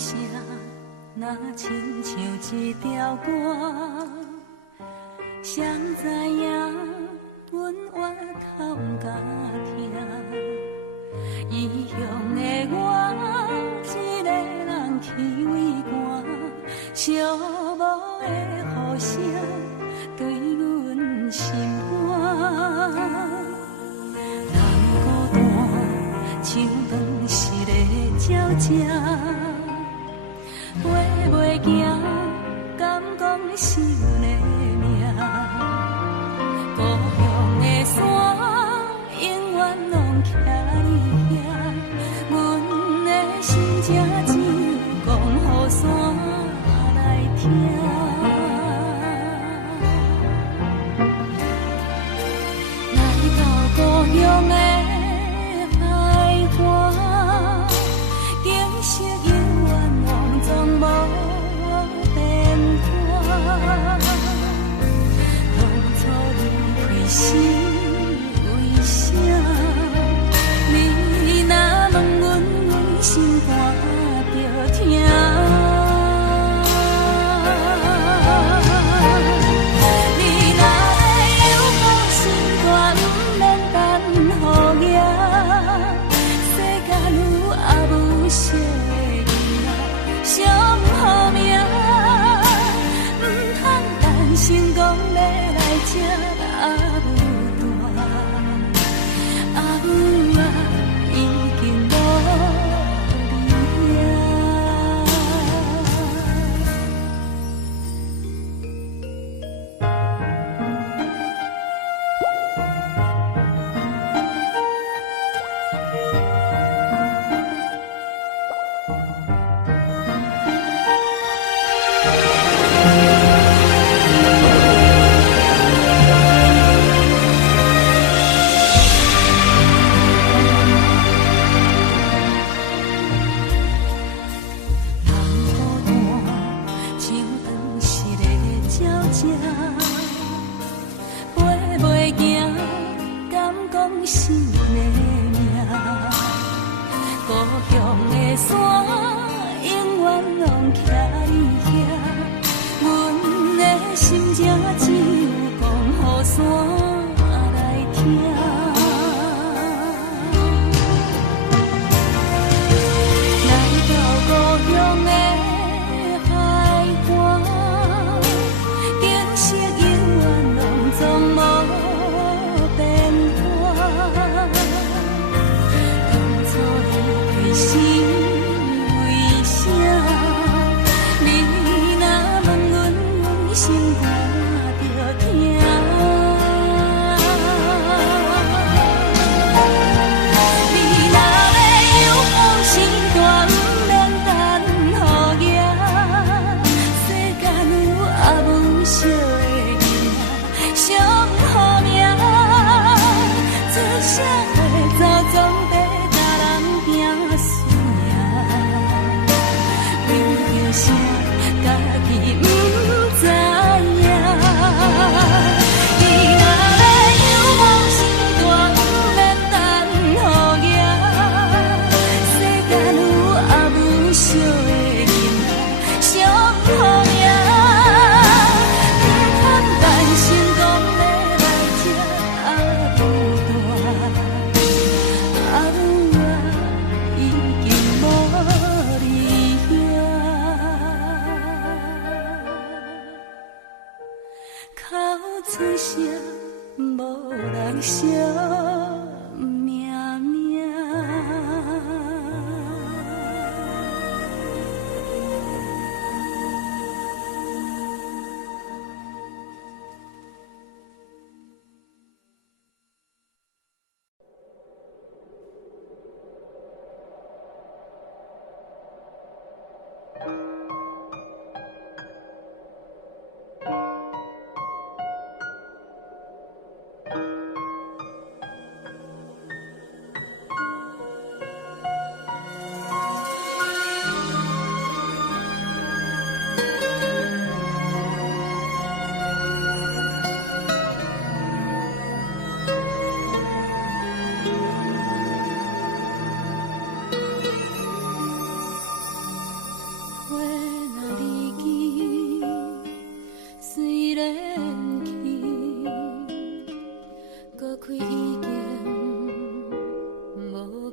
声，若亲像一条歌，谁知影阮越头甲听，异乡的我，一个人去为寒，寂寞的雨声对阮心寒。人孤单，像断翅的鸟只。飞袂行，敢讲是阮的命？故乡的山，永远拢徛伫遐。阮的心情只有讲予山来听。来到故乡的海岸，景色永远拢总无变化。当初离开时为啥？你若问阮，阮心肝着疼。你若要有苦心肝，不免等雨夜。世间有阿母惜的囡仔，惜好命，唔通担心讲要来这阿母大，阿母啊已经无你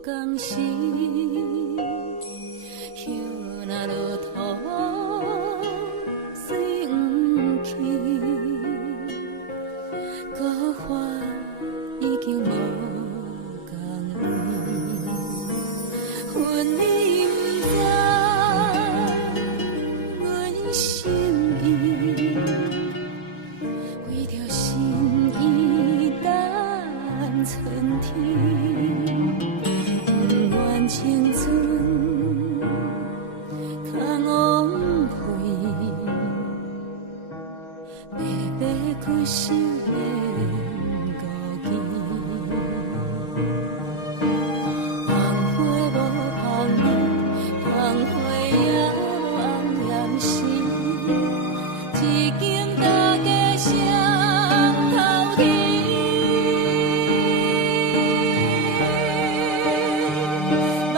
工时，叶若落土水不去，孤花已经无共位。阮你不知，阮心意，为着心意等春天。青春较枉费，白白骨瘦变孤儿。红花无红叶，红花也无红颜时，一间大家双头甜。梦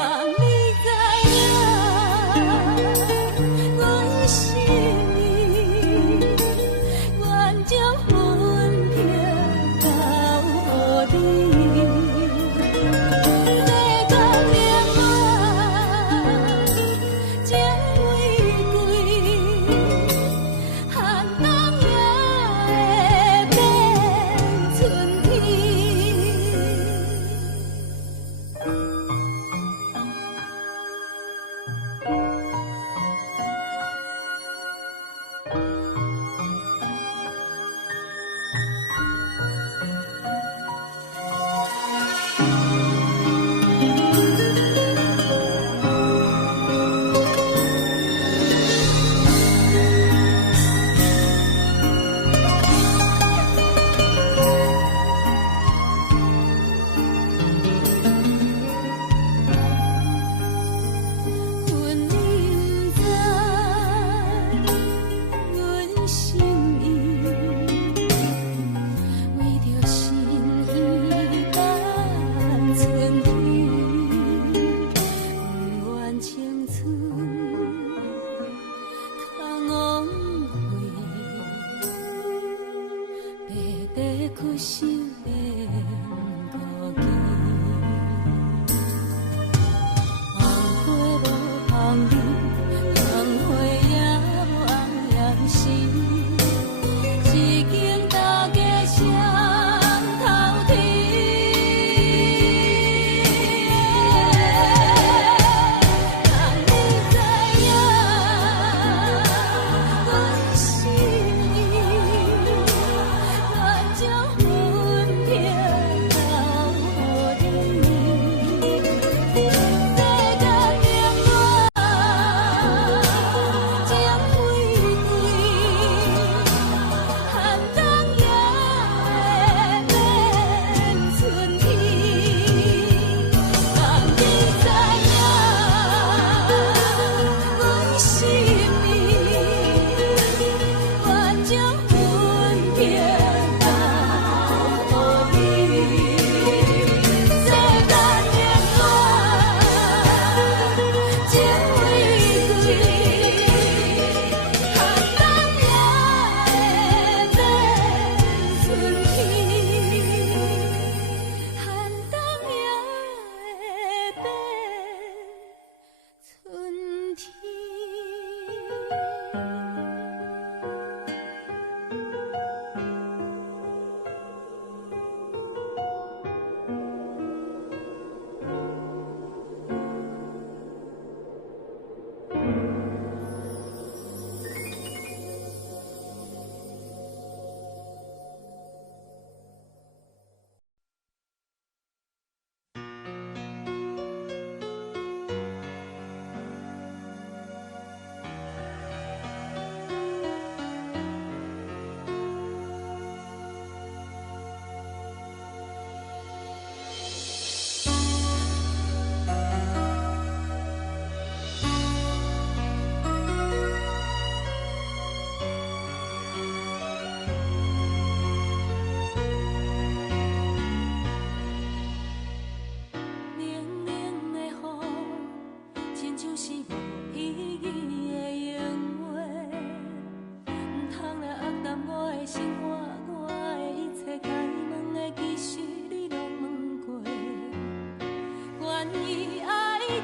关于爱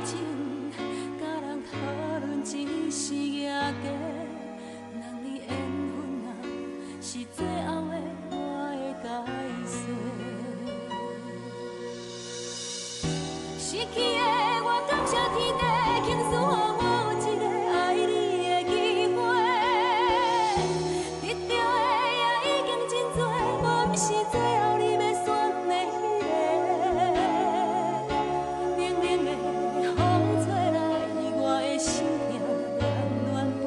情，甲人讨论只是野价。人的缘分啊，是最后的我的解释。失去的我感谢天地，倾诉予我有一个爱你的机会。得到的也已经真多，我不是最后你要选的迄个。冷冷的风吹来，我的心也乱乱飞。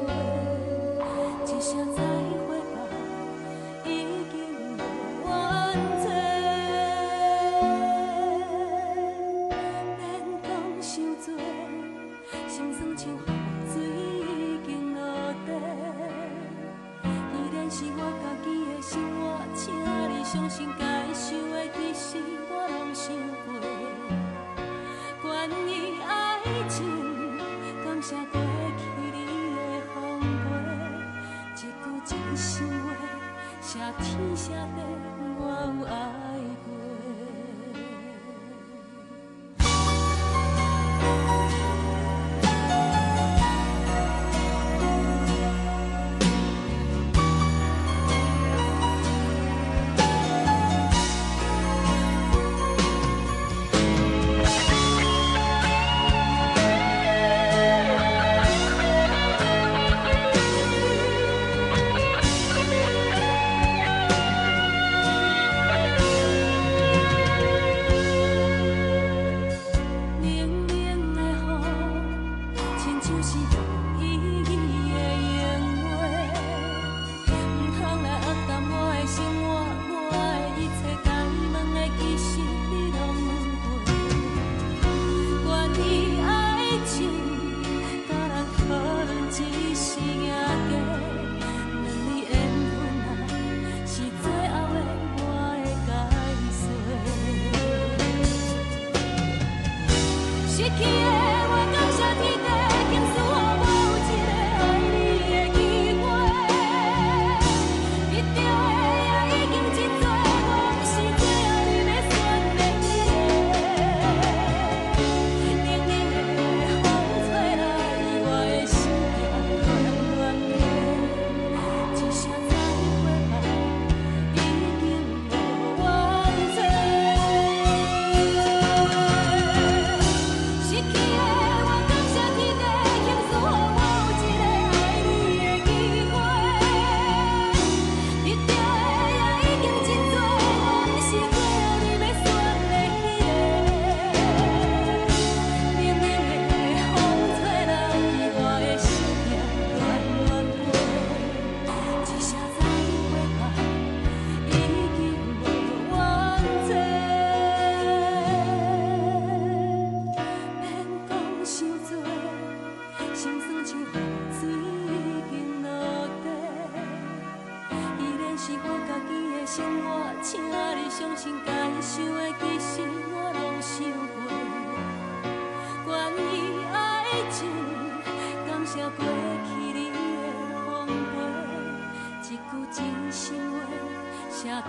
一声再会吧，已经无缘做。免讲伤多，心酸像雨水已经落地。依然是我家己的生活，请你相信该想的其实我拢想过。关于爱情，感谢过去你的风陪，一句真心话，谢天谢地我有爱过。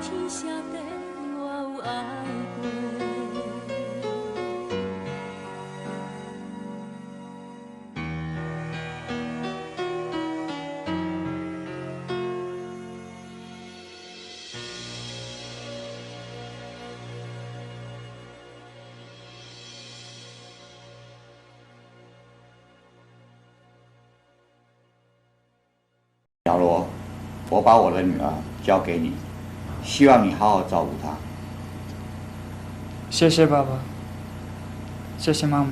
天谢地，我有爱过。小罗，我把我的女儿交给你，希望你好好照顾她。谢谢爸爸，谢谢妈妈。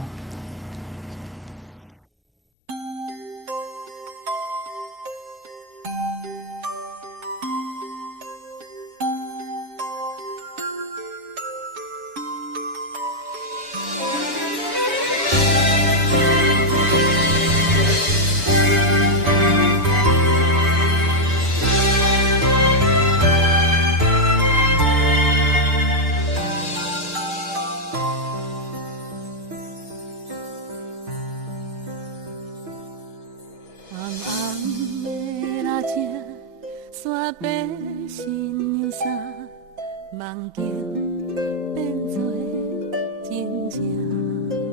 山白新娘衫，梦境变作真正。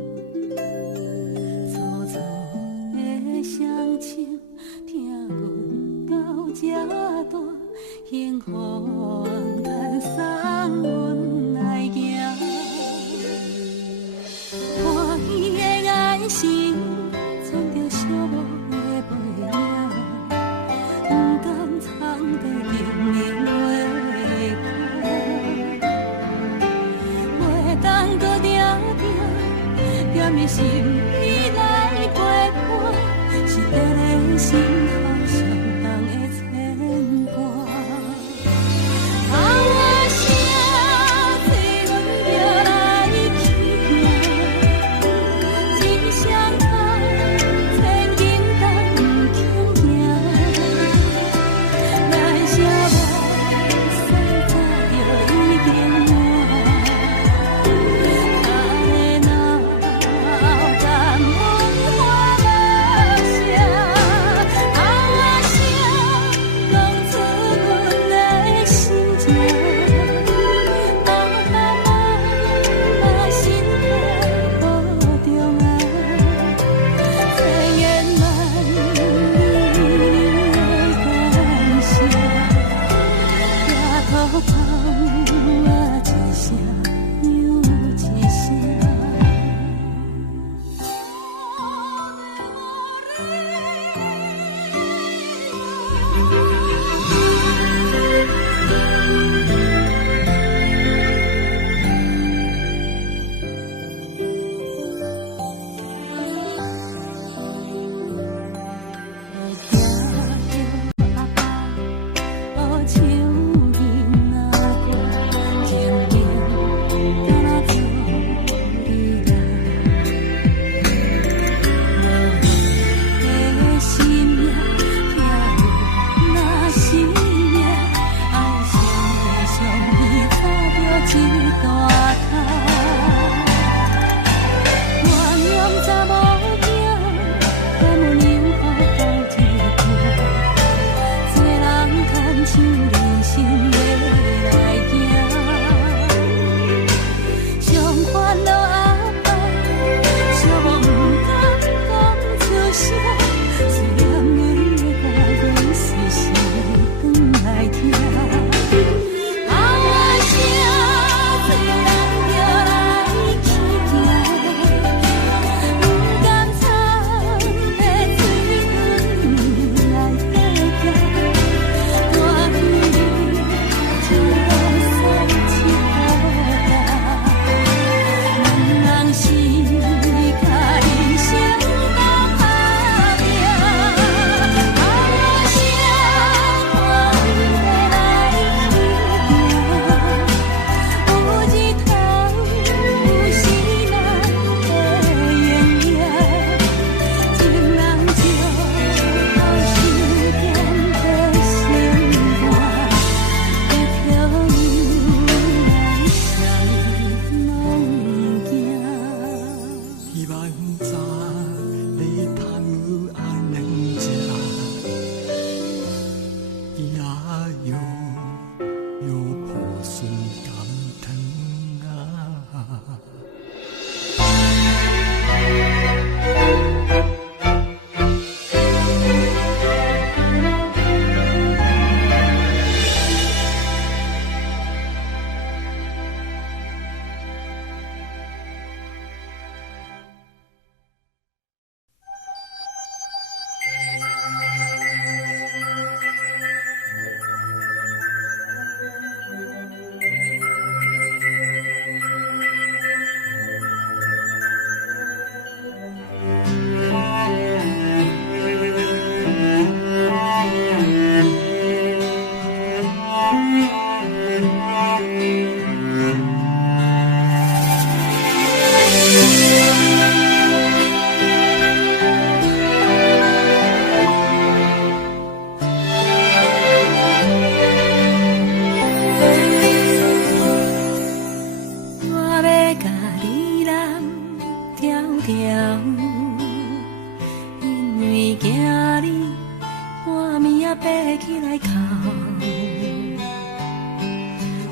爬起来哭，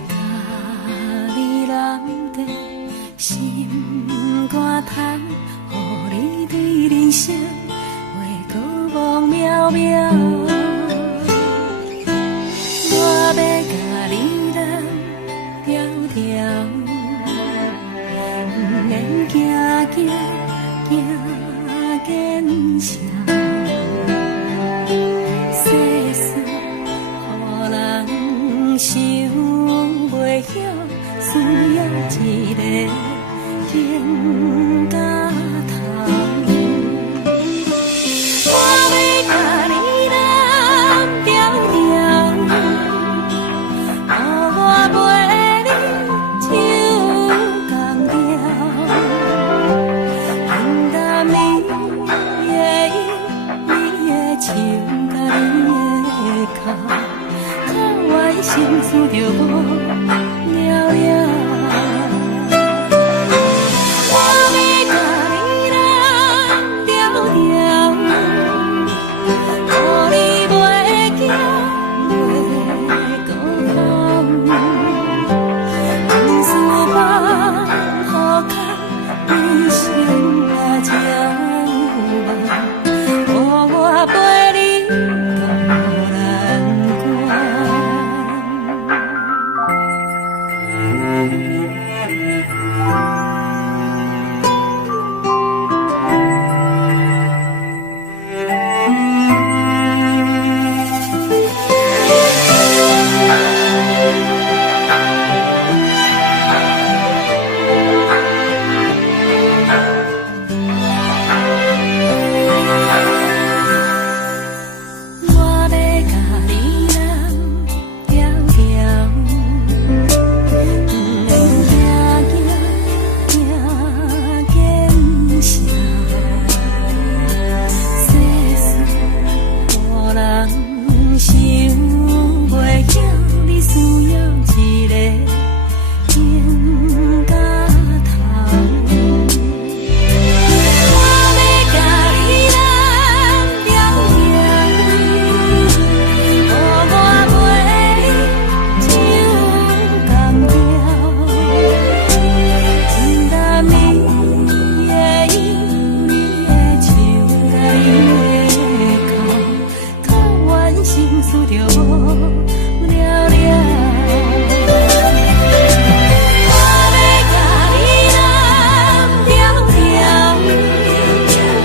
甲你揽在心肝头，予你对人生画个梦渺渺。我要。甲头。我要甲你揽条条，予我陪你唱同调，平淡你的音，你的唱甲你的哭，靠我心思着无了了。我要甲你揽条条，予你袂惊袂孤单。往事放予空，一生啊照望，予我陪你渡难我要甲你揽条条，不免惊惊惊声，世事无人想袂晓，你需要一个肩胛头。我要甲你揽条条，予我陪你唱同调，平淡你的音，你的唱甲你的哭，靠阮心思着无了了。我要甲你揽条条，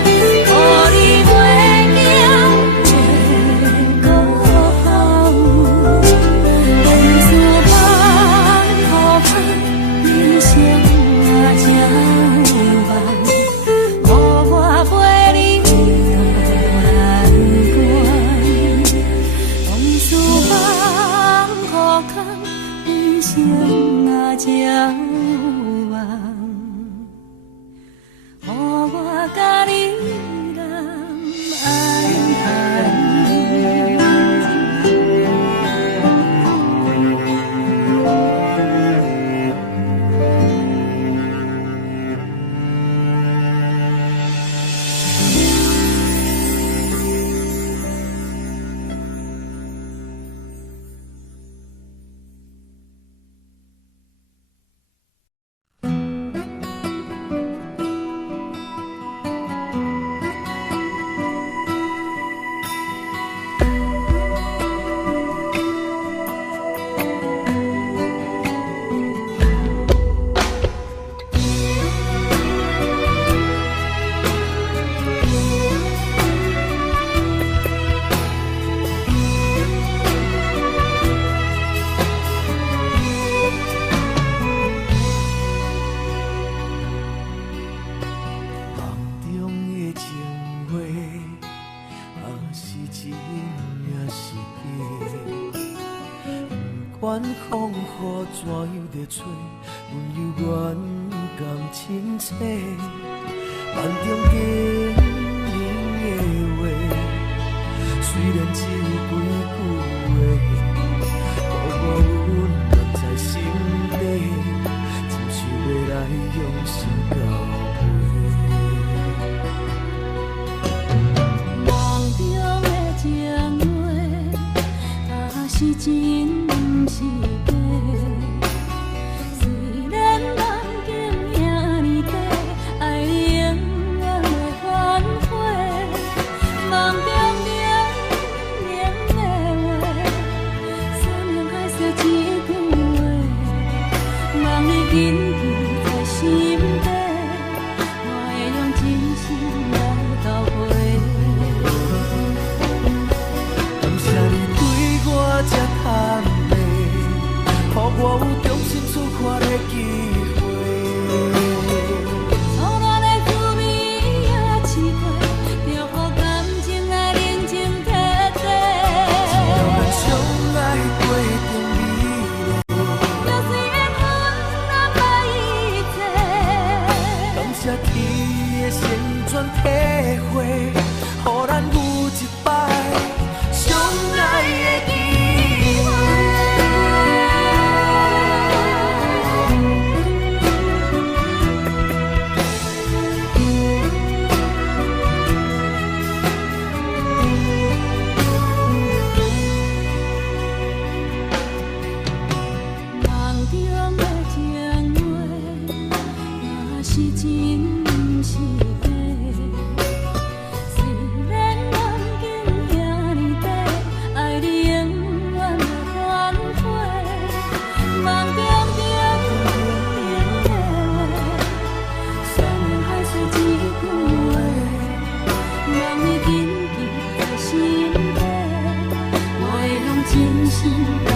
予你袂惊袂孤单。往事放予空，人生啊照望，予我陪你渡难关。往事放予空，人生啊照望，予我甲你揽爱爱。管风雨怎样在吹，阮犹原甘亲切。梦中经年的话，虽然只有几句话，予我温暖在心底，亲像要来用心交陪。梦中的情话，若是真。是假，虽然梦境遐尼短，爱你永远袂反悔。梦中冷的话，山盟海誓一句话，望你紧记在心底，我会用真心来交陪。感谢你对我这坦白，予我有重新出发的机会。全体会，予咱有一摆相爱的机会。梦中的情话，若是真是假？虽然梦境遐尼短，爱你永远袂反悔。梦中点点的话，虽然还是一句话，梦已紧记在心底，会用真心来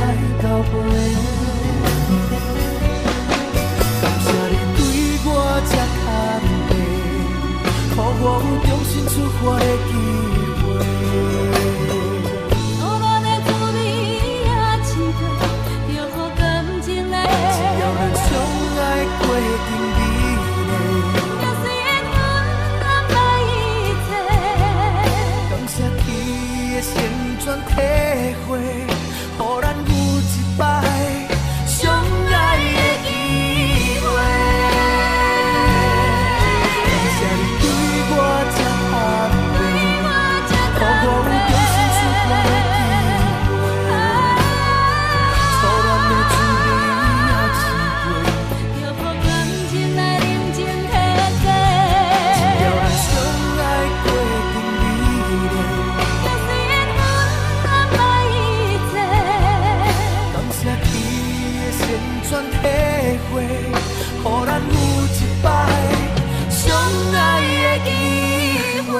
交陪。我有重新出发的机会，苦恋的滋味也试过，就予感情来。只要咱相爱过经美丽，就是缘分安排一切。感谢天的先全体会，予咱有一摆相爱的机会。全体会，予咱有一摆相爱的机会。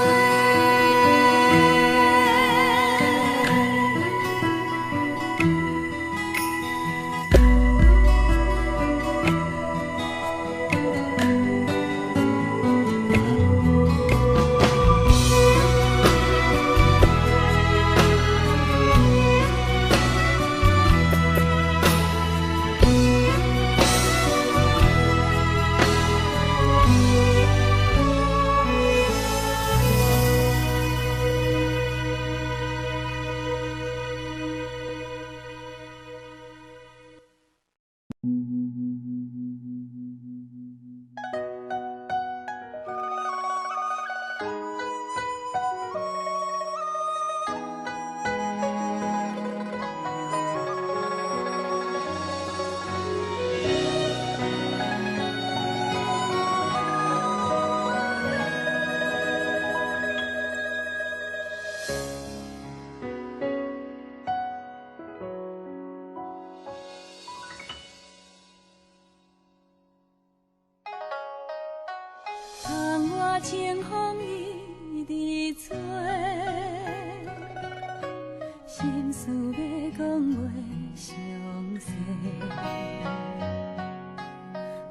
清风一直吹，心事要讲话详细。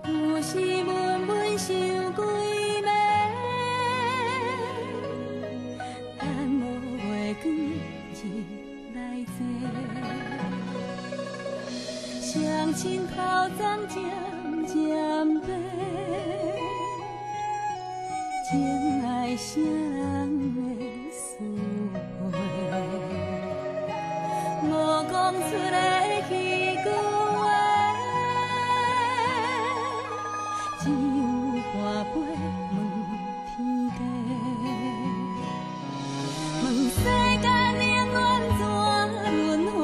有时闷闷想几暝，等无月光日来坐，双亲头鬃渐渐白。情爱啥人的思维，无讲出来迄句话，只有半杯问天地，问世间永远怎轮回，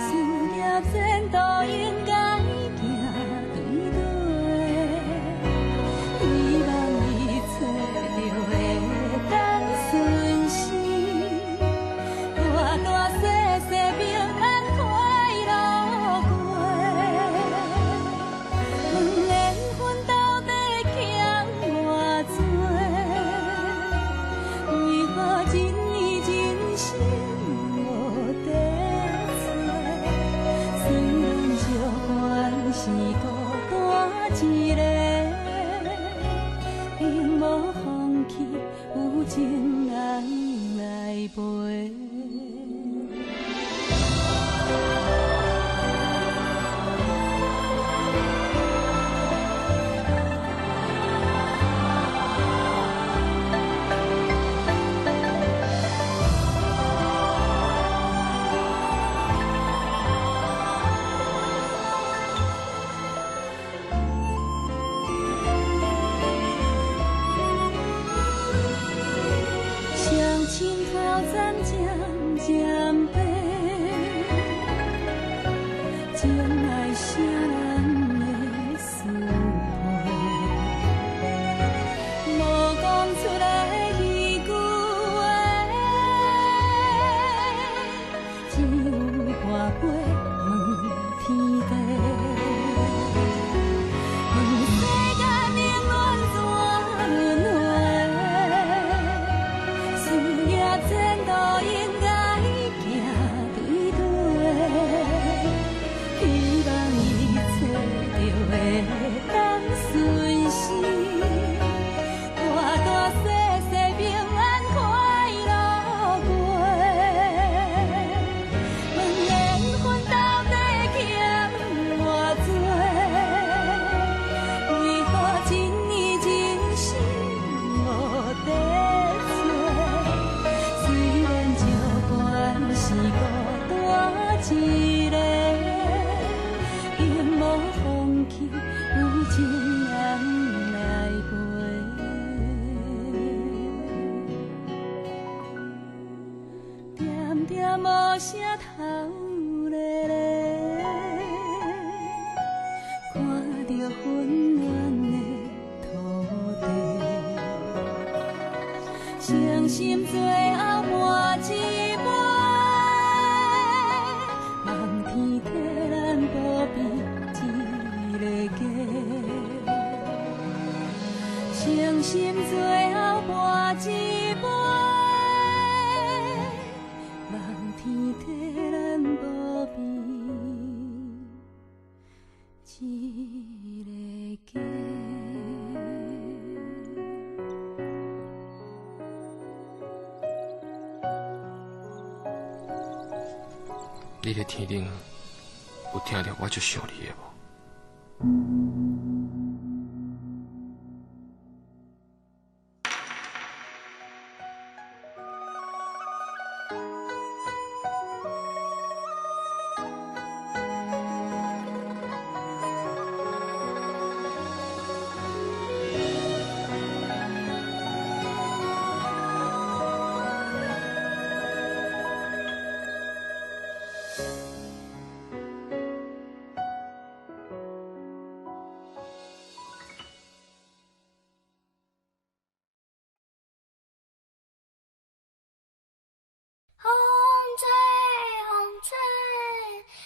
事业前途应该行对对。希望你找到的单纯是大大细无声头咧咧，看着温暖的土地，伤心最后半一杯，望天替咱保庇一个家，伤心最后半一杯。天替咱保庇一个家。你在天顶有听到我就想你的无？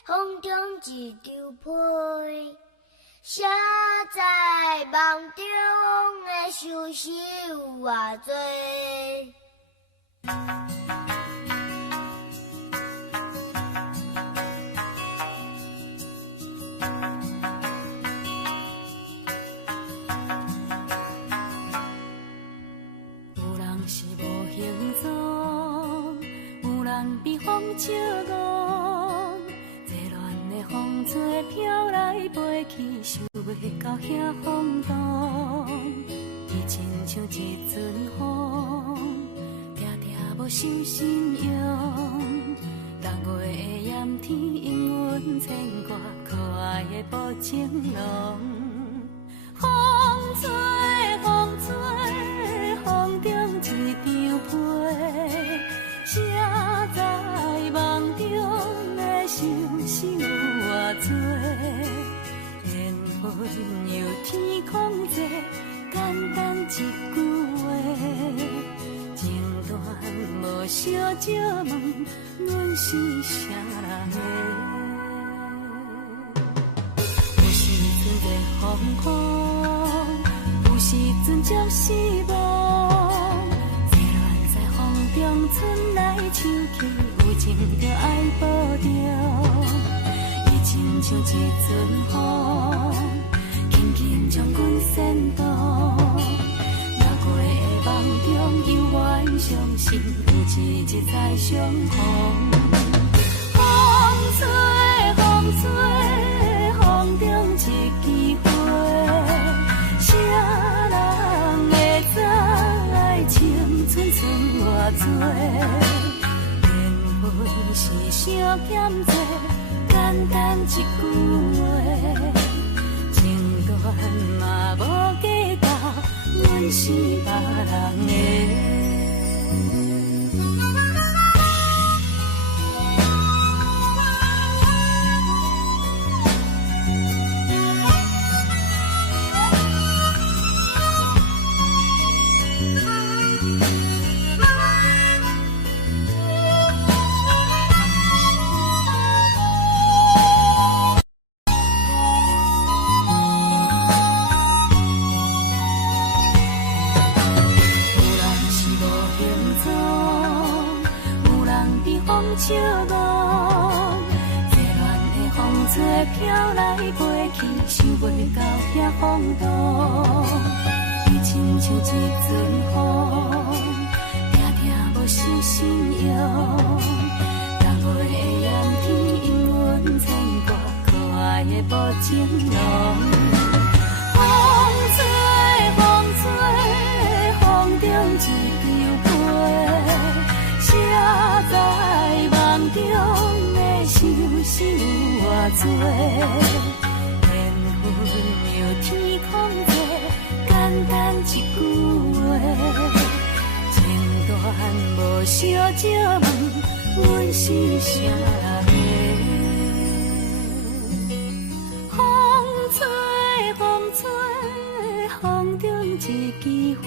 风中一张被，写在梦中的相思有偌多。有人是无形状，有人被风笑憨。风吹飘来飞去，想袂到遐风动。伊亲像一阵风，定定无受信用。6月的炎天，因阮牵挂可爱的布情浓。风吹，风吹，风中一张被，写在梦中的相思有偌多，缘分由天空坐，简单一句话，情断无小借问，阮是啥人的？有时阵在风雨，有时阵将失望，随乱在风中春来秋去，有情着爱保着。亲像一阵风，轻轻将阮牵动。6月的梦中，犹原相信有一日再相逢。风吹，风吹，风中一枝花，谁人会知爱情寸寸偌多？缘分是相欠债。简单一句话，情断嘛无计较，阮是别人的。笑憨，最乱的风吹飘来飞去，想袂到遐风动。伊亲像一阵风，定定无受信用。6月的炎天，因阮牵挂可爱的布情浓。风吹，风吹，风中一张被，写在梦中的相思有偌多，缘分由天空坐，简单一句话，情断无小借问，阮是啥人的？风吹，风吹，风中一枝花，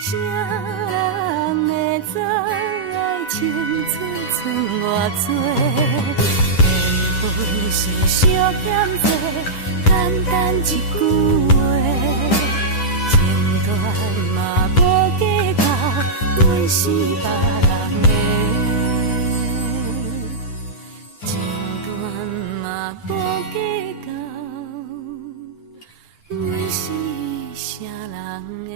啥人会知爱情寸寸偌多？缘分是小险济，简单一句话，情断嘛无计较，阮是别人的。情断嘛无计较，阮是啥人的？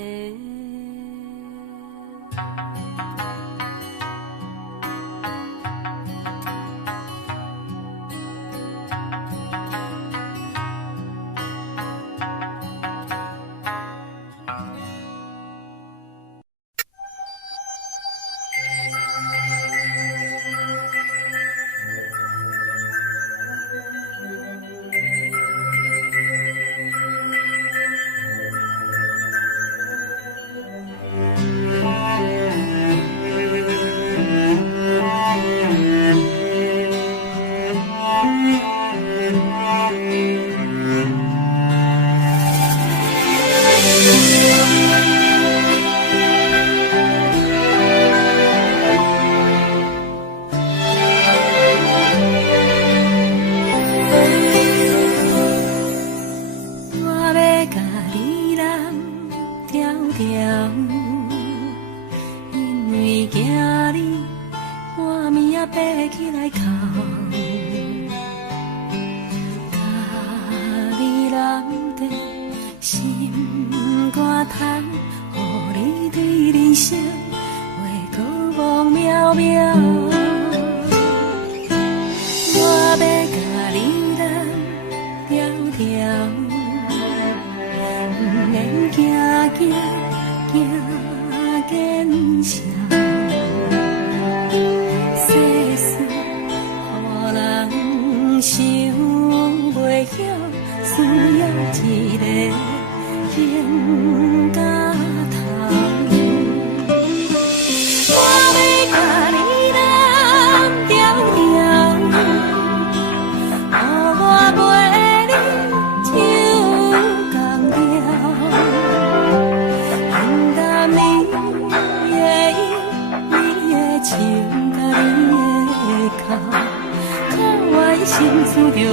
我要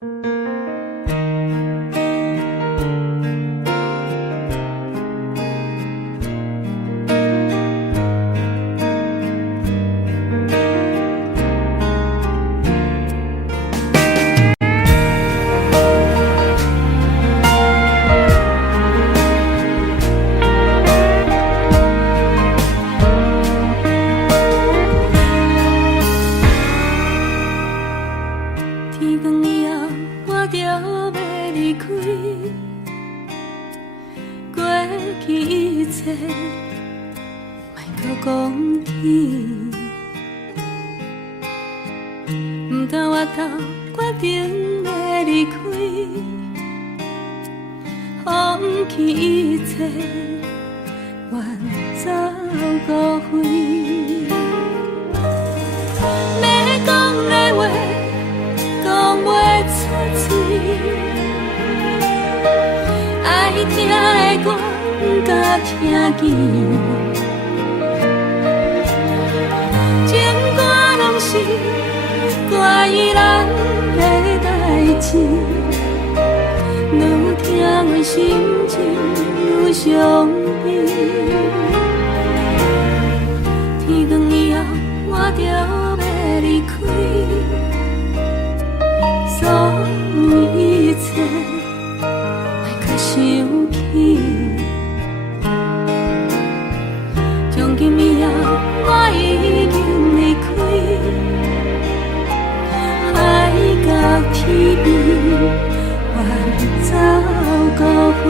天光以后，我就要离开，过去一切，莫搁讲起。不敢回头，决定要离开，放弃一切，远走高飞。要讲的话。讲袂出嘴，爱听的歌不敢听见，情歌拢是怪伊人的代志，愈听阮心情愈伤悲。天光以后，我就要离开。所有一切，莫搁想起。从今以后，我已经离开，海角天边，远走高飞。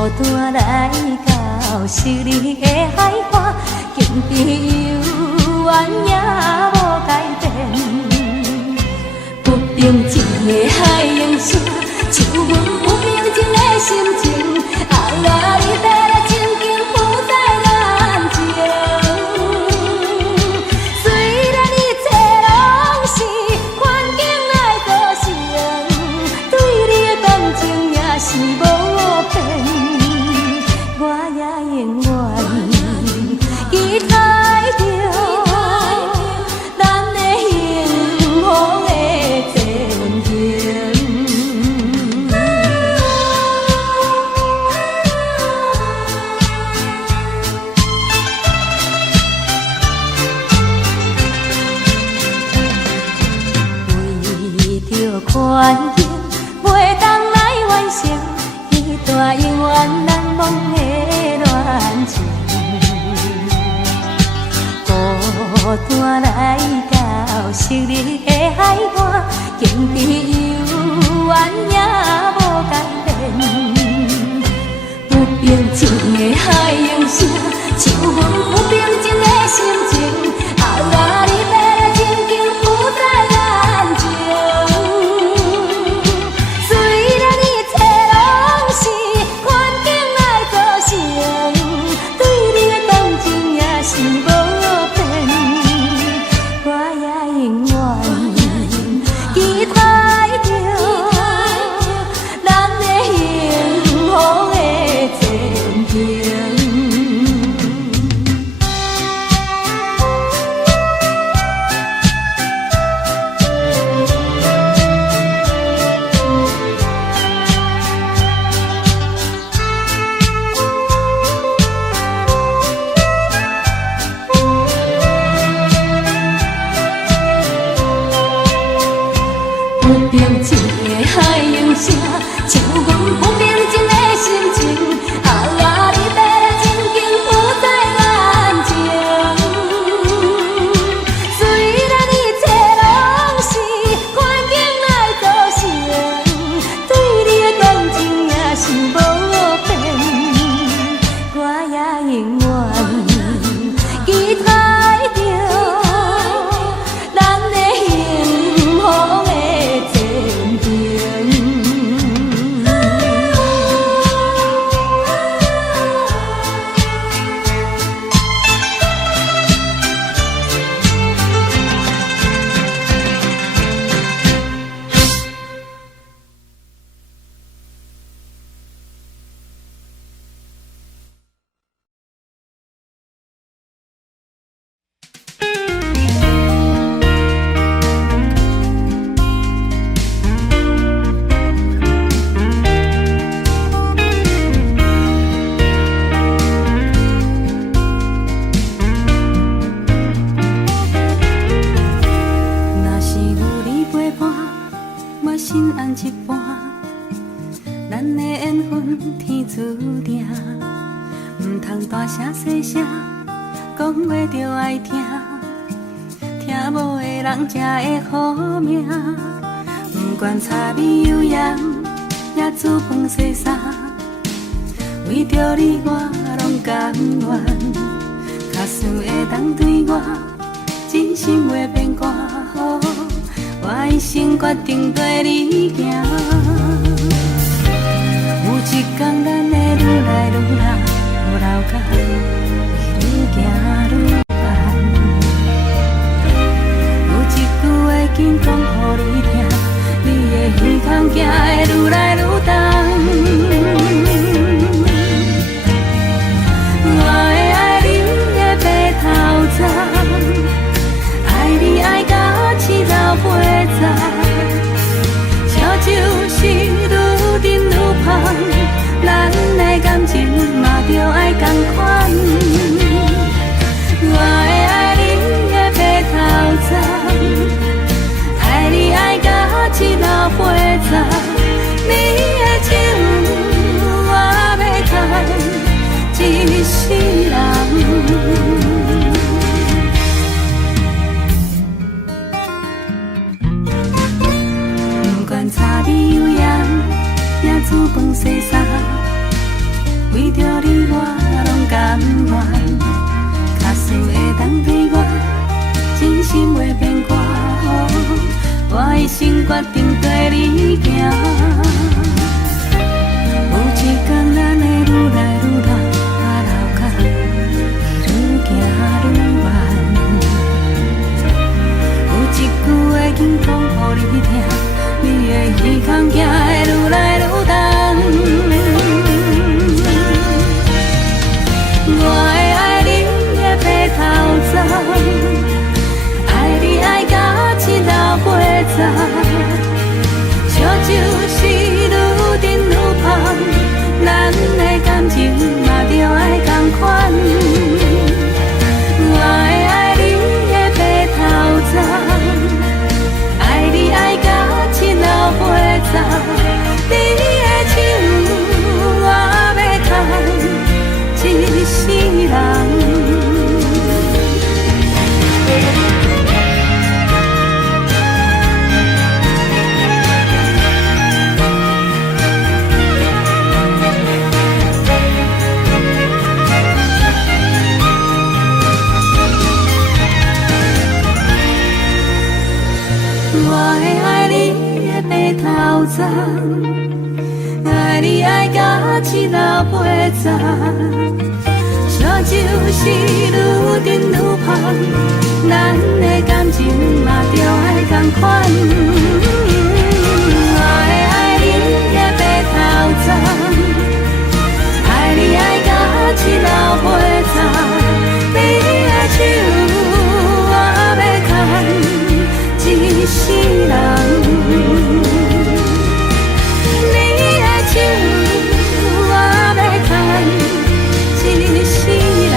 孤单来甲识你的海花，情比悠远也无改变。不平静的海洋声，像阮不平静的心情。后来你要来曾经浮在眼前，虽然一切拢是环境来造成，对你的感情也是无变。我也永远期待着咱的幸福的前行。为着宽容，袂当来完成一段永远难忘的恋情。孤单来到昔日的海岸，情比悠远也无改变。不平静的海洋声，像阮不平静的心情。后来你要来曾经浮在眼前，虽然一切拢是环境来造成，对你的感情也是无变。我也永远期待着咱的幸福的前行。不平静的海洋声，像阮不平静的心情。后来你要来曾经浮在眼前，虽然一切拢是环境来造成，对你的感情也是无变。我也永远期待着咱的幸福的前行。若是有你陪伴，我心安一半。咱的缘分天注定，唔通大声细声讲话着爱听，听无的人才会好命。不管柴米油盐，也煮饭洗衫，为着你我拢甘愿。假使会当对我真心话变歌，我一生决定跟你行。有一天咱会愈来愈老，有老甲会愈行愈远。有一句话紧讲予你听，你的耳孔行会愈来愈重。我会爱你的白头鬃，爱你爱到痴老八十，烧酒是愈饮愈芳，咱的感情嘛着爱同款。我会爱你的白头鬃，爱你爱到痴老八十，你的情我要赚一世人。不管柴米油盐，也煮饭洗衫，为着你我拢我一生决定跟你行。有一天咱会愈来愈老，到老甲愈行愈慢。有一句话紧讲予你听，你的耳孔行会愈来愈重。我会爱你的白头鬃，爱你爱到一老八十，烧酒是愈沉愈香，咱的感情嘛着爱同款。我会爱你的白头鬃，爱你爱到一老八十，你的手我要牵一世人。我会爱你的白头鬃，爱你爱到一老八十，烧酒是愈沉愈香，咱的感情嘛着爱同款。我会爱你的白头鬃，爱你爱到一老八十，你的手我要牵一世人，你的手我要牵一世人。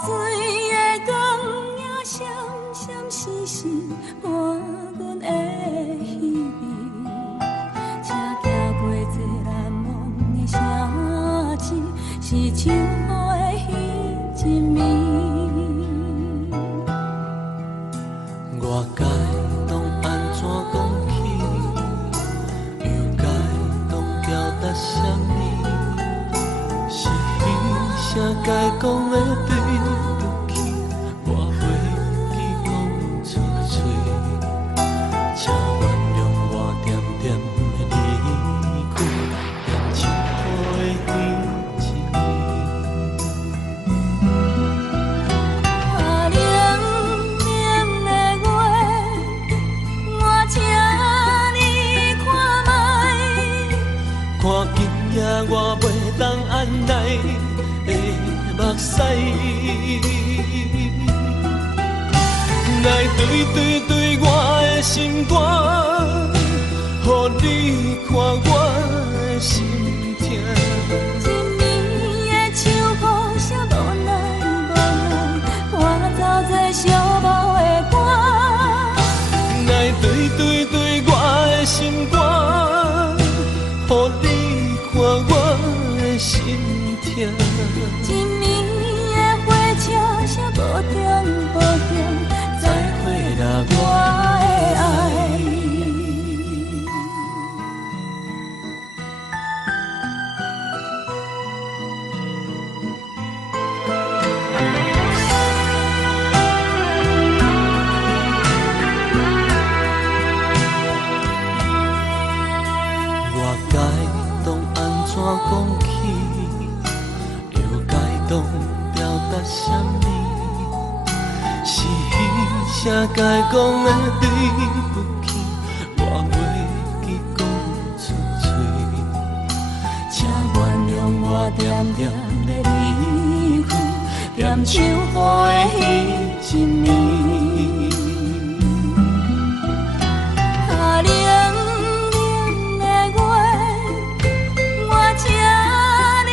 水的光影闪闪时时，换阮的稀微。车行过这难忘的城市，是唱好的彼一暝。我该当安怎讲起，又该当表达什么？是彼啥该讲的对不起，我袂记讲出嘴，请原谅我点点的离开，变唱好的彼一暝。啊，冷冷的月，我请你看卖，看今夜我袂当按耐的目屎，来对我的心肝，予你看我的心痛。一暝的秋雨谁无奈无奈，我走这寂寞的歌。来对我的心肝，予你看我的心痛。一暝的火车谁无停，再会啦，我的爱。我该当安怎讲起，又该当表达什么？是彼啥该讲的对不起，我袂记讲出嘴。请原谅我点点的离开，念秋雨的迄一暝。啊，冷冷的月，我请你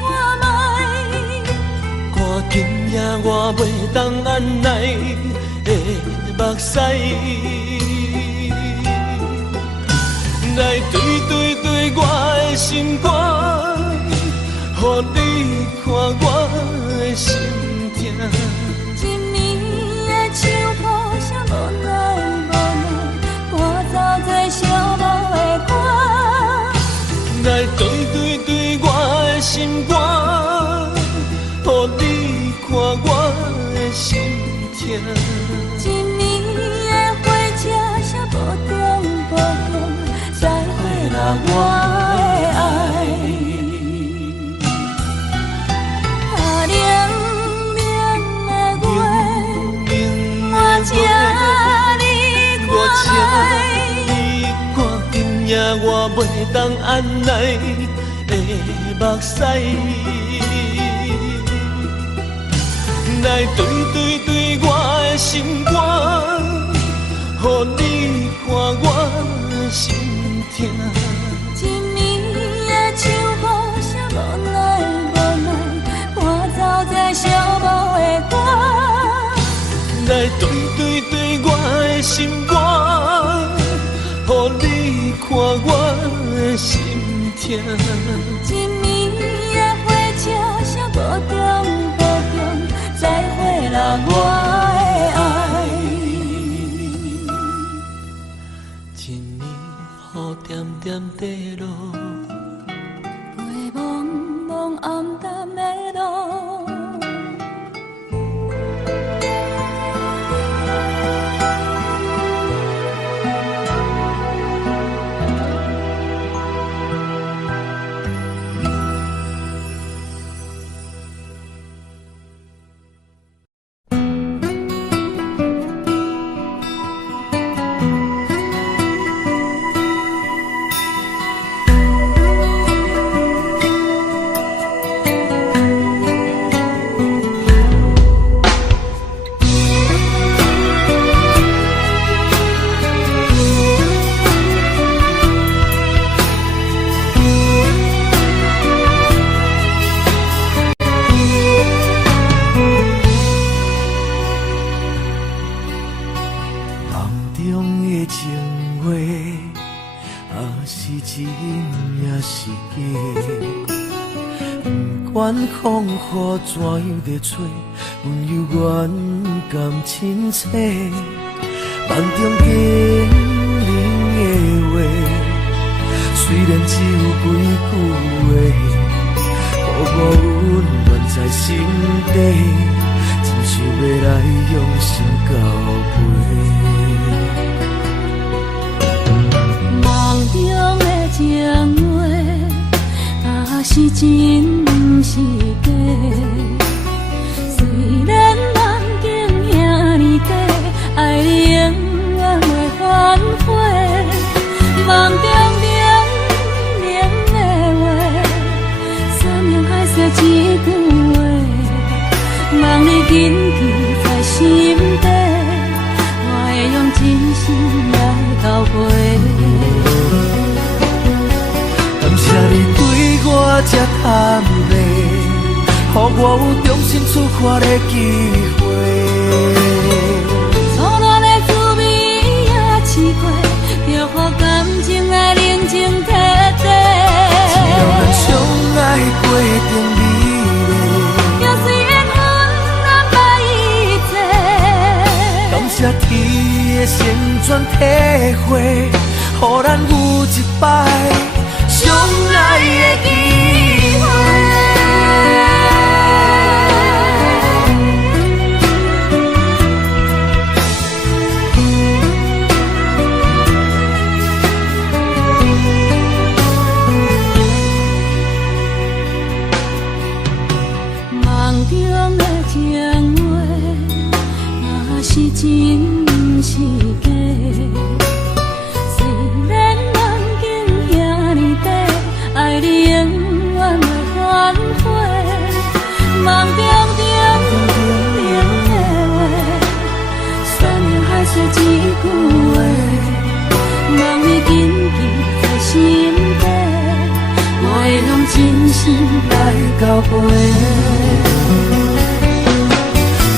看卖。看今夜我袂当按耐的目屎，来对我的心肝，予你看我的心痛。一暝的秋雨，谁无奈无奈，伴奏在寂寞的歌。来对我的心肝，予你看我的心痛。一暝的火车，谁无中，再会啦，我的爱。啊，冷冷的月，我请你看卖。今夜我袂当按耐的目屎，来对我的心肝，予你看我的心痛。一暝的秋雨，谁无奈无奈，伴奏在寂寞的歌。来对我的心肝，予你看我的心痛。一暝的火车，谁无中，再会啦，我的爱。一暝雨点点地落，陪茫茫暗淡的路。管风雨怎样在吹，温柔远甘亲切。梦中经冷的话，虽然只有几句话，薄薄温暖在心底，真想要来用心交陪。梦中的情话，是真毋是假。虽然梦境遐尼短，爱你永远袂反悔。梦中冷冷的话，山盟海誓一句话，望你紧记在心底，我会用真心来交陪。感谢你对我这坦白，予我有重新出发的机会。错乱的滋味也试过，就予感情来冷静体地。只要咱相爱过程美丽，就虽然阮难捌一切。感谢天的成全体会，予咱有一摆相爱的机会。梦中的情话，若是真毋是假。你紧记在心底，我会用真心来交陪。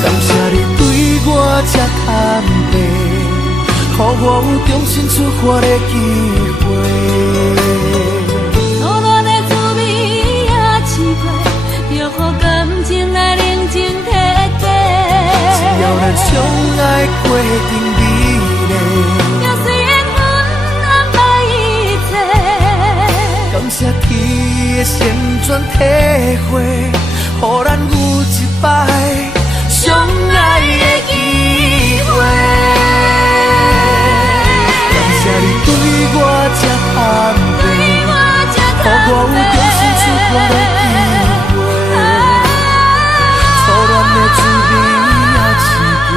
感谢你对我这坦白，予我有重新出发的机会。错乱的滋味也试过，就予感情来冷静体底。只要咱相爱过程美丽，就随缘分安排一切。感谢天的旋转体会，予咱有一摆相爱的机会。感谢你对我这坦白，予我有重新出发的机会。错乱的滋味也试过，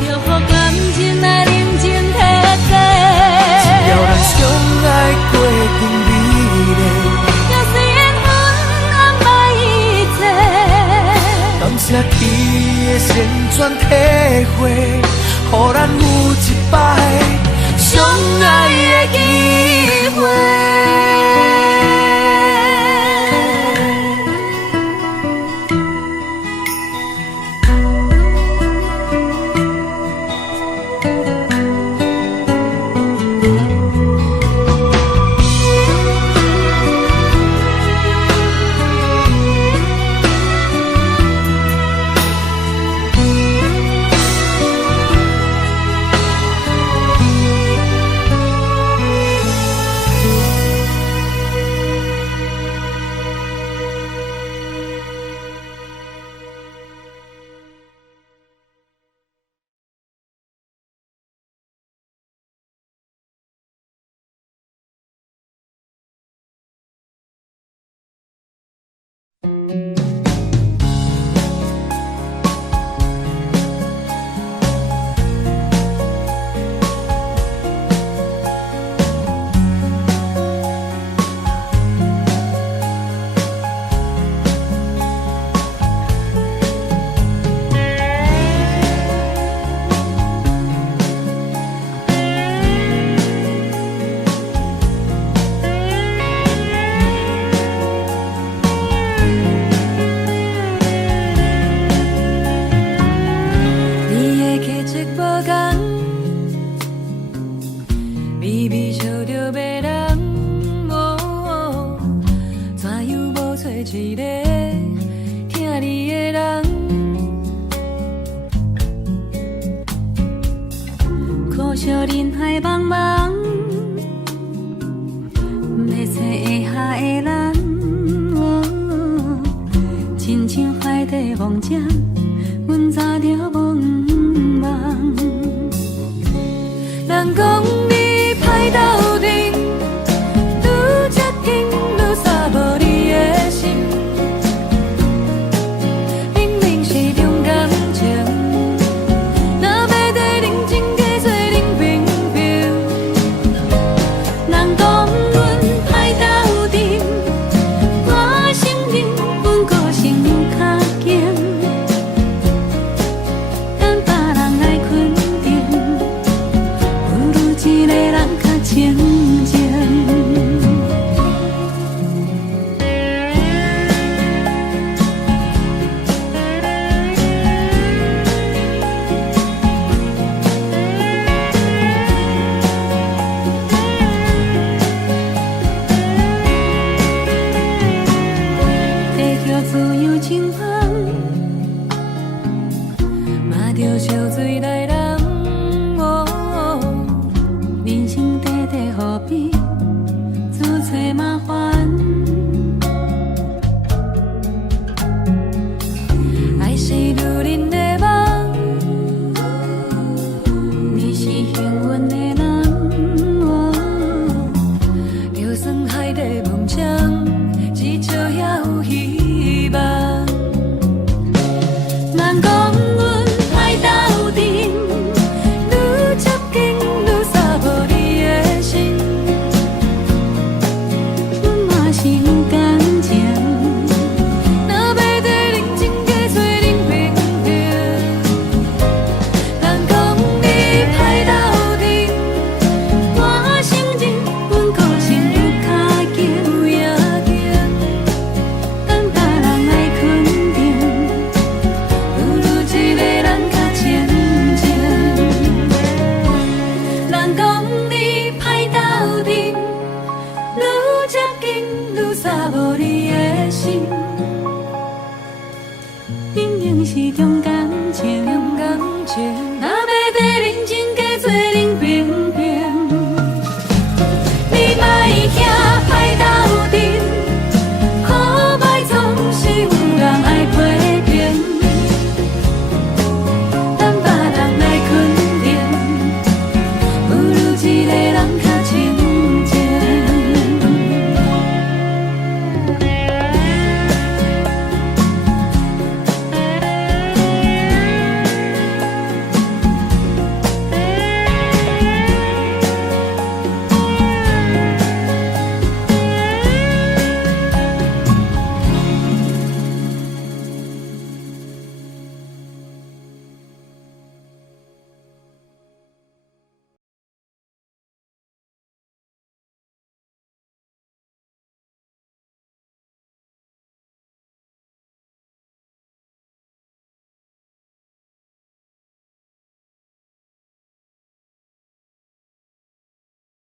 就予感情来冷静体底。只要咱相爱过程美丽，就随缘分安排一切。感谢天的旋转体会，予咱有一摆相爱的机会。小人海茫茫，要找会下的人。亲像海底梦针，阮早着无忘。人讲你歹斗阵，愈接近愈洒无你的心。明明是重感情。着烧水来淋，人生短短何必